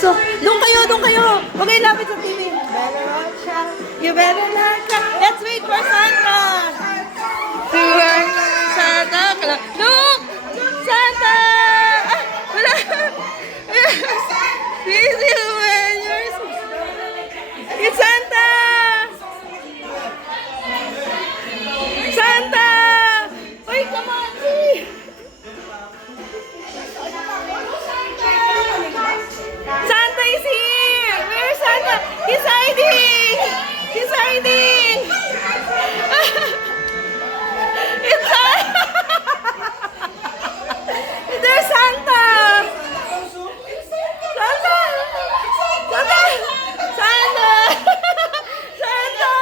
So, doon kayo. Huwag kayo lapit sa TV. Better watch out. You better not cry. Let's wait for Santa. Santa. Look! Santa! Ah, wala. This is when you're... It's Santa! Santa! Uy, come on, see! Santa is here! Where's Santa? He's hiding! He's hiding! It's Santa! There's Santa! Santa! Santa! Santa! Santa!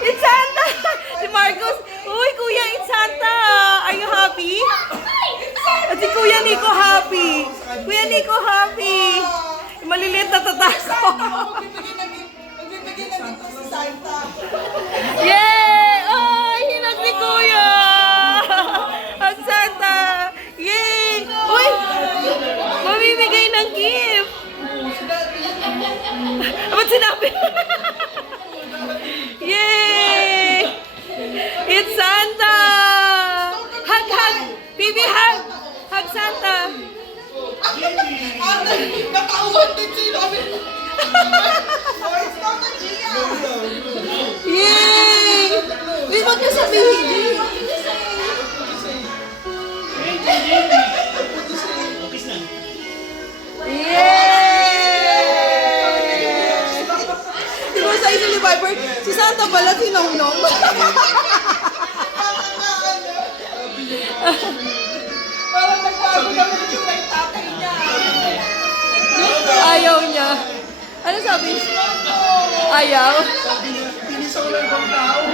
It's Santa! Si Marcos, uy kuya, it's Santa! Are you happy? At si Kuya Nico happy. Kuya Nico happy. Maliliit na tataso. Magbibigay na dito si Santa. Yay! Ay, hinag ni Kuya! Ang Santa! Yay! Uy! Mamimigay ng gift! Ba't sinabi? Yay! It's Santa! Hug, hug! Bibi, hug! Hug Santa! Ate, nakauwan din siya namin. It's not a Gia. Yay! Di ba niyo sabihin? Yay! Di ba sa isa ni Viper, si Santa pala sinong-nong. Parang nagbago naman yung may tatay niya. Ayaw niya. Ano sabi? Ayaw? Sabi niya, pinisaw lang ng tao.